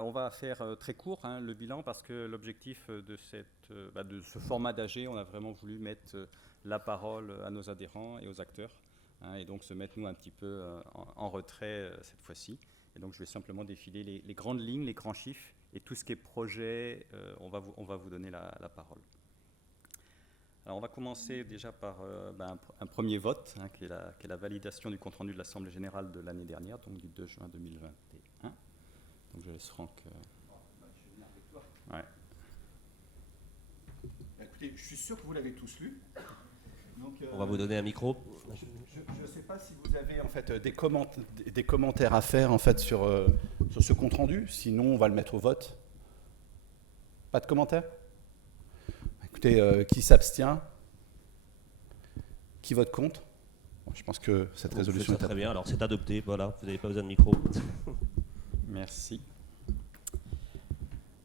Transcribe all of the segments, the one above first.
on va faire très court le bilan parce que l'objectif de ce format d'AG, on a vraiment voulu mettre la parole à nos adhérents et aux acteurs et donc se mettre nous un petit peu en retrait cette fois-ci. Et donc je vais simplement défiler les grandes lignes, les grands chiffres et tout ce qui est projet, on va vous donner la parole. Alors on va commencer déjà par un premier vote qui est la validation du compte-rendu de l'Assemblée Générale de l'année dernière, donc du 2 juin 2021. Donc je laisse Franck. Je vais venir avec toi. Ouais. Écoutez, je suis sûr que vous l'avez tous lu. Donc, on va vous donner un micro. Je ne sais pas si vous avez en fait des commentaires à faire en fait sur ce compte rendu. Sinon, on va le mettre au vote. Pas de commentaires? Écoutez, qui s'abstient? Qui vote contre? Bon, je pense que cette résolution est très bien. Alors c'est adopté. Voilà, vous n'avez pas besoin de micro. Merci.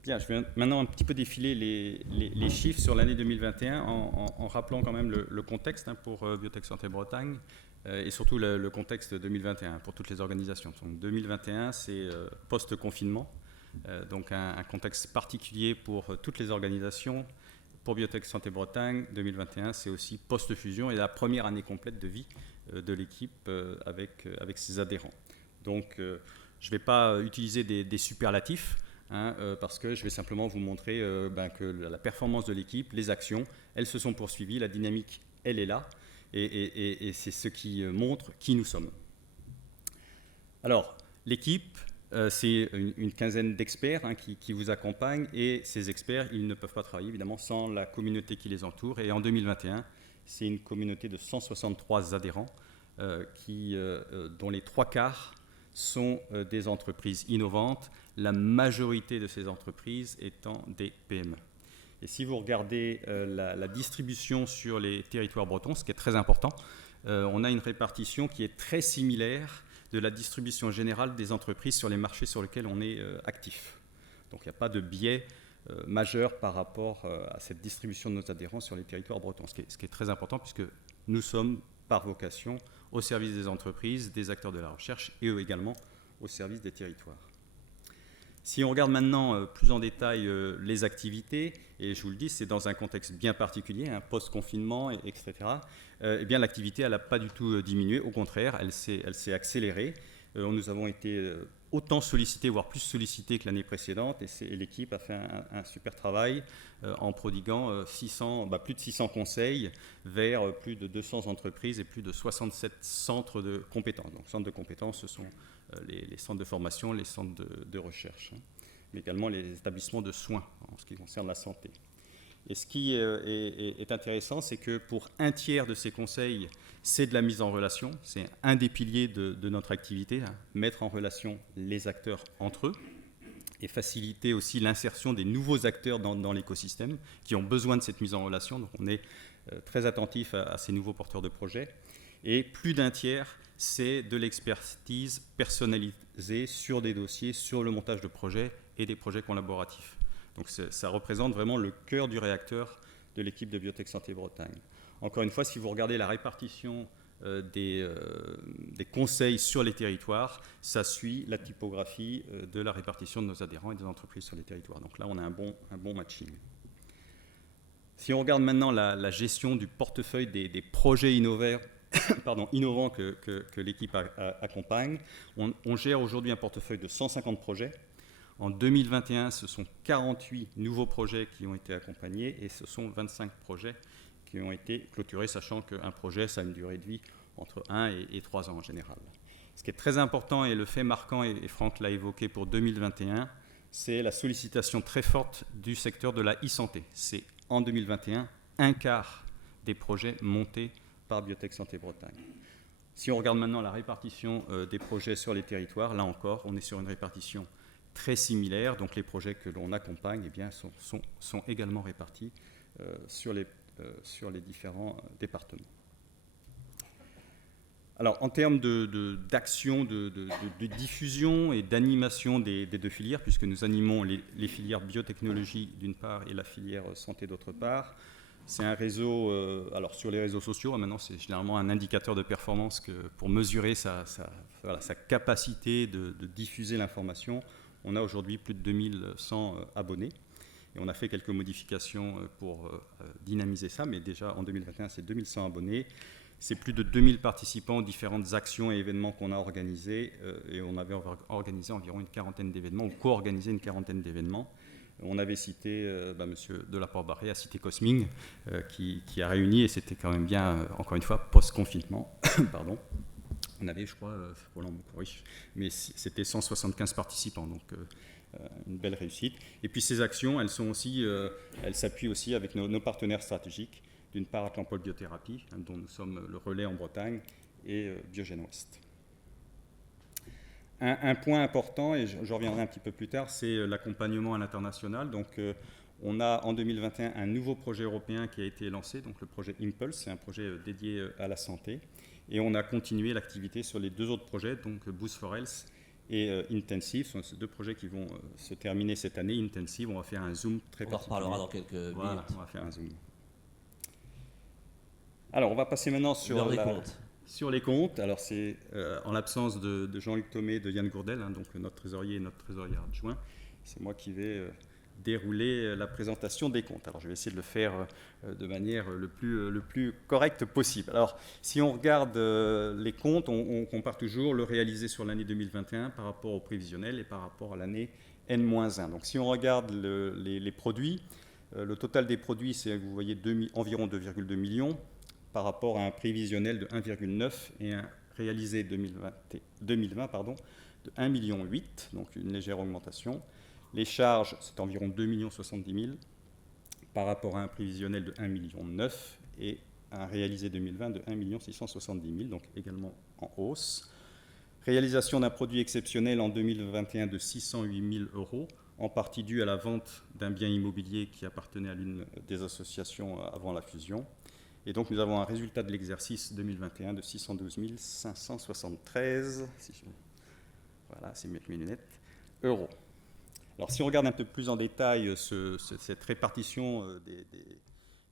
Bien, je vais maintenant un petit peu défiler les chiffres sur l'année 2021 en rappelant quand même le contexte pour Biotech Santé Bretagne et surtout le contexte 2021 pour toutes les organisations. Donc 2021, c'est post-confinement, donc un contexte particulier pour toutes les organisations. Pour Biotech Santé Bretagne, 2021, c'est aussi post-fusion et la première année complète de vie de l'équipe avec ses adhérents. Donc, je ne vais pas utiliser des superlatifs parce que je vais simplement vous montrer que la performance de l'équipe, les actions, elles se sont poursuivies, la dynamique, elle est là et c'est ce qui montre qui nous sommes. Alors, l'équipe, c'est une quinzaine d'experts qui vous accompagnent et ces experts, ils ne peuvent pas travailler évidemment sans la communauté qui les entoure. Et en 2021, c'est une communauté de 163 adhérents dont les 3/4 sont des entreprises innovantes, la majorité de ces entreprises étant des PME. Et si vous regardez la distribution sur les territoires bretons, ce qui est très important, on a une répartition qui est très similaire de la distribution générale des entreprises sur les marchés sur lesquels on est actif. Donc il n'y a pas de biais majeur par rapport à cette distribution de nos adhérents sur les territoires bretons, ce qui est très important puisque nous sommes par vocation au service des entreprises, des acteurs de la recherche et eux également au service des territoires. Si on regarde maintenant plus en détail les activités, et je vous le dis, c'est dans un contexte bien particulier, post-confinement, etc., eh bien l'activité, elle n'a pas du tout diminué, au contraire, elle s'est accélérée. Nous avons été autant sollicités, voire plus sollicités que l'année précédente, et l'équipe a fait un super travail en prodiguant plus de 600 conseils vers plus de 200 entreprises et plus de 67 centres de compétences. Donc centres de compétences, ce sont les centres de formation, les centres de recherche, mais également les établissements de soins en ce qui concerne la santé. Et ce qui est intéressant, c'est que pour un tiers de ces conseils, c'est de la mise en relation. C'est un des piliers de notre activité, mettre en relation les acteurs entre eux et faciliter aussi l'insertion des nouveaux acteurs dans l'écosystème qui ont besoin de cette mise en relation. Donc on est très attentif à ces nouveaux porteurs de projets. Et plus d'un tiers, c'est de l'expertise personnalisée sur des dossiers, sur le montage de projets et des projets collaboratifs. Donc ça représente vraiment le cœur du réacteur de l'équipe de Biotech Santé Bretagne. Encore une fois, si vous regardez la répartition des conseils sur les territoires, ça suit la typographie de la répartition de nos adhérents et des entreprises sur les territoires. Donc là, on a un bon matching. Si on regarde maintenant la gestion du portefeuille des projets innovants que l'équipe accompagne, on gère aujourd'hui un portefeuille de 150 projets. En 2021, ce sont 48 nouveaux projets qui ont été accompagnés et ce sont 25 projets qui ont été clôturés, sachant qu'un projet, ça a une durée de vie entre 1 et 3 ans en général. Ce qui est très important et le fait marquant, et Franck l'a évoqué pour 2021, c'est la sollicitation très forte du secteur de la e-santé. C'est en 2021, un quart des projets montés par Biotech Santé Bretagne. Si on regarde maintenant la répartition des projets sur les territoires, là encore, on est sur une répartition très similaire. Donc les projets que l'on accompagne sont également répartis sur les différents départements. Alors en termes d'action, de diffusion et d'animation des deux filières, puisque nous animons les filières biotechnologie d'une part et la filière santé d'autre part, c'est un réseau, alors sur les réseaux sociaux, maintenant c'est généralement un indicateur de performance pour mesurer sa capacité de diffuser l'information. On a aujourd'hui plus de 2100 abonnés. Et on a fait quelques modifications pour dynamiser ça, mais déjà en 2021, c'est 2100 abonnés. C'est plus de 2000 participants aux différentes actions et événements qu'on a organisés. Et on avait organisé environ une quarantaine d'événements, ou co-organisé une quarantaine d'événements. On avait cité, M. Delaporte-Barré a cité Cosming, qui a réuni, et c'était quand même bien, encore une fois, post-confinement. Pardon. On avait, je crois, Roland me corrige, mais c'était 175 participants, donc une belle réussite. Et puis ces actions, elles s'appuient aussi avec nos partenaires stratégiques. D'une part, Atlampol Biothérapie, dont nous sommes le relais en Bretagne, et Biogène Ouest. Un point important, et je reviendrai un petit peu plus tard, c'est l'accompagnement à l'international. Donc, on a en 2021 un nouveau projet européen qui a été lancé, donc le projet Impulse, c'est un projet dédié à la santé. Et on a continué l'activité sur les 2 autres projets, donc Boost for Health et Intensive. Ce sont ces 2 projets qui vont se terminer cette année. Intensive, on va faire un zoom très particulier. On en reparlera dans quelques minutes. Voilà, on va faire un zoom. Alors, on va passer maintenant sur les comptes. Alors, c'est en l'absence de Jean-Luc Thomé et de Yann Gourdel, donc notre trésorier et notre trésorier adjoint. C'est moi qui vais dérouler la présentation des comptes. Alors, je vais essayer de le faire de manière le plus correcte possible. Alors, si on regarde les comptes, on compare toujours le réalisé sur l'année 2021 par rapport au prévisionnel et par rapport à l'année N-1. Donc, si on regarde les produits, le total des produits, c'est, vous voyez, environ 2,2 millions. Par rapport à un prévisionnel de 1,9 et un réalisé 2020 de 1,8 million, donc une légère augmentation. Les charges, c'est environ 2 070 000 par rapport à un prévisionnel de 1,9 million et un réalisé 2020 de 1 670 000, donc également en hausse. Réalisation d'un produit exceptionnel en 2021 de 608 000 €, en partie due à la vente d'un bien immobilier qui appartenait à l'une des associations avant la fusion. Et donc, nous avons un résultat de l'exercice 2021 de 612 573, voilà, c'est mieux que mes lunettes, euros. Alors, si on regarde un peu plus en détail cette répartition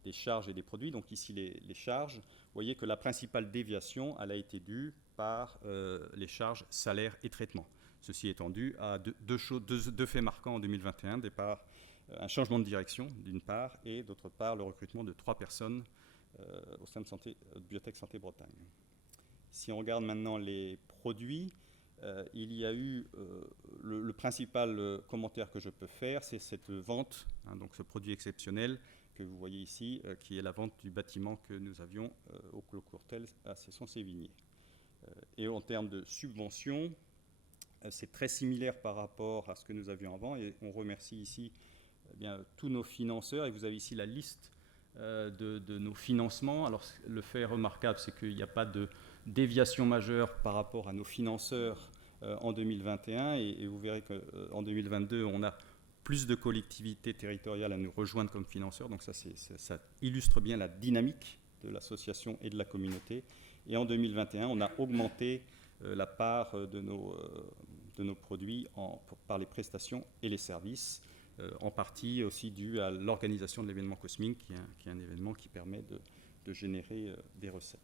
des charges et des produits, donc ici les charges, vous voyez que la principale déviation, elle a été due par les charges salaires et traitements. Ceci étant dû à deux faits marquants en 2021, un changement de direction, d'une part, et d'autre part, le recrutement de 3 personnes au sein de Biotech Santé Bretagne. Si on regarde maintenant les produits, il y a eu le principal commentaire que je peux faire, c'est cette vente, donc ce produit exceptionnel que vous voyez ici, qui est la vente du bâtiment que nous avions au Clos Courtel à Cesson-Sévigné. Et en termes de subventions, c'est très similaire par rapport à ce que nous avions avant, et on remercie ici tous nos financeurs, et vous avez ici la liste de nos financements. Alors, le fait remarquable, c'est qu'il n'y a pas de déviation majeure par rapport à nos financeurs en 2021, et vous verrez qu'en 2022, on a plus de collectivités territoriales à nous rejoindre comme financeurs, donc ça illustre bien la dynamique de l'association et de la communauté. Et en 2021, on a augmenté la part de nos produits par les prestations et les services, en partie aussi dû à l'organisation de l'événement Cosming, qui est un événement qui permet de générer des recettes.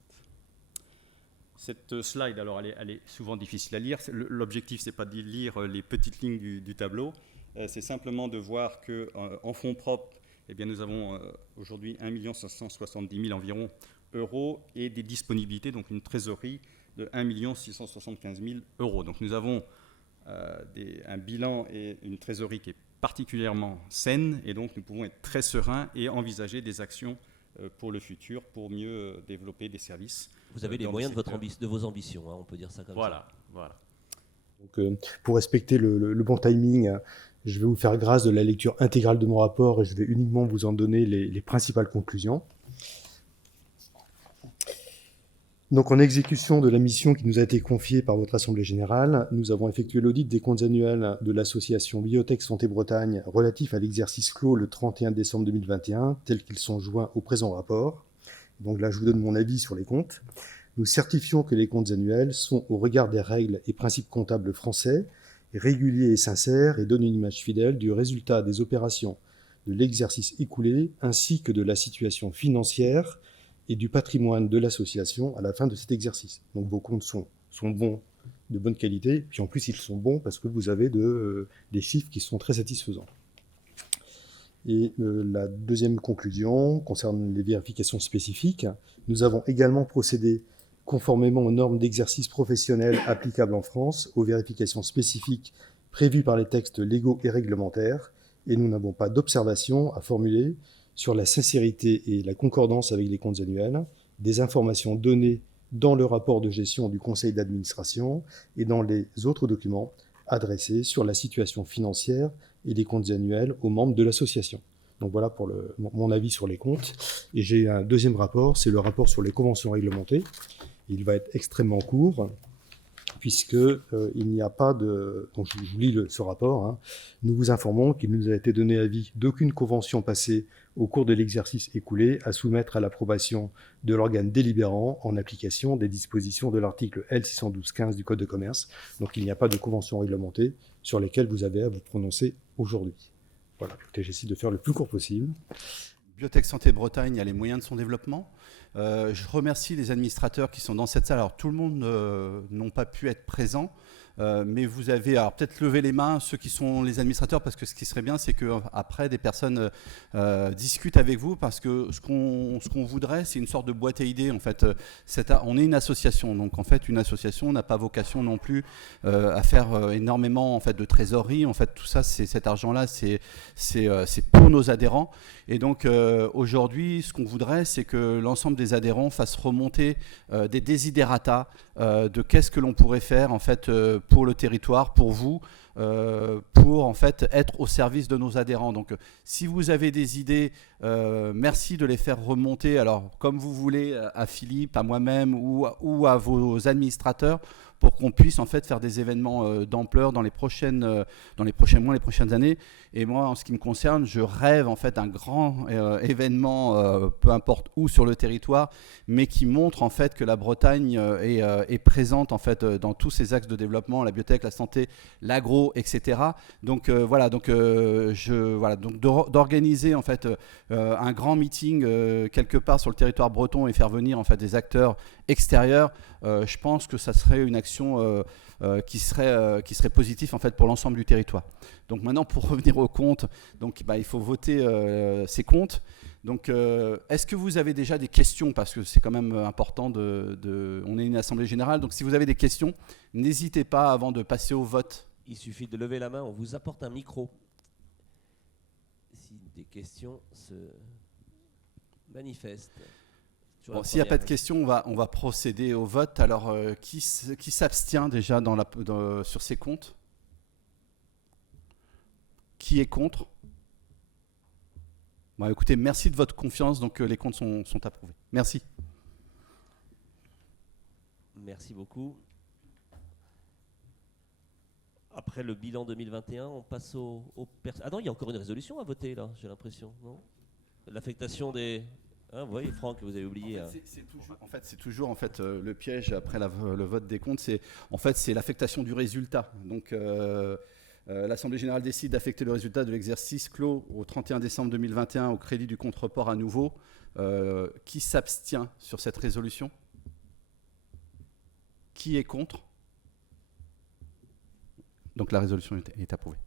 Cette slide, alors, elle est souvent difficile à lire. L'objectif, ce n'est pas de lire les petites lignes du tableau, c'est simplement de voir qu'en fonds propres, eh bien, nous avons aujourd'hui 1 570 000 environ euros et des disponibilités, donc une trésorerie de 1 675 000 euros. Donc nous avons un bilan et une trésorerie qui est particulièrement saine, et donc nous pouvons être très sereins et envisager des actions pour le futur, pour mieux développer des services. Vous avez les moyens de vos ambitions, on peut dire ça comme ça. Voilà. Donc, pour respecter le bon timing, je vais vous faire grâce de la lecture intégrale de mon rapport et je vais uniquement vous en donner les principales conclusions. Donc, en exécution de la mission qui nous a été confiée par votre Assemblée Générale, nous avons effectué l'audit des comptes annuels de l'association Biotech Santé Bretagne relatifs à l'exercice clos le 31 décembre 2021, tels qu'ils sont joints au présent rapport. Donc là, je vous donne mon avis sur les comptes. Nous certifions que les comptes annuels sont, au regard des règles et principes comptables français, réguliers et sincères et donnent une image fidèle du résultat des opérations de l'exercice écoulé ainsi que de la situation financière et du patrimoine de l'association à la fin de cet exercice. Donc vos comptes sont bons de bonne qualité. Puis en plus, ils sont bons parce que vous avez des chiffres qui sont très satisfaisants. Et la deuxième conclusion concerne les vérifications spécifiques. Nous avons également procédé, conformément aux normes d'exercice professionnel applicables en France, aux vérifications spécifiques prévues par les textes légaux et réglementaires, et nous n'avons pas d'observation à formuler sur la sincérité et la concordance avec les comptes annuels, des informations données dans le rapport de gestion du conseil d'administration et dans les autres documents adressés sur la situation financière et les comptes annuels aux membres de l'association. Donc voilà pour mon avis sur les comptes. Et j'ai un deuxième rapport, c'est le rapport sur les conventions réglementées. Il va être extrêmement court, puisqu'il n'y a pas de... Donc je vous lis ce rapport. Hein. Nous vous informons qu'il nous a été donné avis d'aucune convention passée au cours de l'exercice écoulé à soumettre à l'approbation de l'organe délibérant en application des dispositions de l'article L612-15 du Code de commerce. Donc il n'y a pas de convention réglementée sur lesquelles vous avez à vous prononcer aujourd'hui. Voilà, écoutez, j'essaie de faire le plus court possible. Biotech Santé Bretagne a les moyens de son développement. Je remercie les administrateurs qui sont dans cette salle. Alors tout le monde n'ont pas pu être présents, mais vous avez alors peut-être levé les mains ceux qui sont les administrateurs, parce que ce qui serait bien, c'est que après des personnes discutent avec vous, parce que ce qu'on voudrait, c'est une sorte de boîte à idées. En fait, on est une association, donc en fait une association n'a pas vocation non plus à faire énormément en fait de trésorerie. En fait, tout ça, cet argent-là, c'est pour nos adhérents. Et donc aujourd'hui, ce qu'on voudrait, c'est que l'ensemble des adhérents fassent remonter des desiderata de qu'est-ce que l'on pourrait faire en fait pour le territoire, pour vous, pour en fait être au service de nos adhérents. Donc si vous avez des idées, merci de les faire remonter, alors comme vous voulez, à Philippe, à moi-même ou à vos administrateurs, pour qu'on puisse en fait faire des événements d'ampleur dans les prochains mois, les prochaines années. Et moi, en ce qui me concerne, je rêve en fait d'un grand événement, peu importe où sur le territoire, mais qui montre en fait que la Bretagne est présente en fait dans tous ces axes de développement, la biotech, la santé, l'agro, etc. Donc voilà, donc d'organiser en fait un grand meeting quelque part sur le territoire breton et faire venir en fait des acteurs extérieurs, je pense que ça serait une action qui serait positive en fait pour l'ensemble du territoire. Donc maintenant, pour revenir aux comptes, donc il faut voter ces comptes. Donc est-ce que vous avez déjà des questions, parce que c'est quand même important on est une assemblée générale, donc si vous avez des questions, n'hésitez pas avant de passer au vote. Il suffit de lever la main, on vous apporte un micro. Si des questions se manifestent. Bon, s'il n'y a pas de questions, on va procéder au vote. Alors, qui s'abstient déjà sur ces comptes? Qui est contre? Bon, écoutez, merci de votre confiance. Donc, les comptes sont approuvés. Merci. Merci beaucoup. Après le bilan 2021, on passe Ah non, il y a encore une résolution à voter, là, j'ai l'impression, non? L'affectation des... Hein, vous voyez, Franck, vous avez oublié. C'est toujours le piège après le vote des comptes, c'est l'affectation du résultat. Donc l'Assemblée générale décide d'affecter le résultat de l'exercice clos au 31 décembre 2021 au crédit du compte report à nouveau. Qui s'abstient sur cette résolution? Qui est contre? Donc la résolution est approuvée.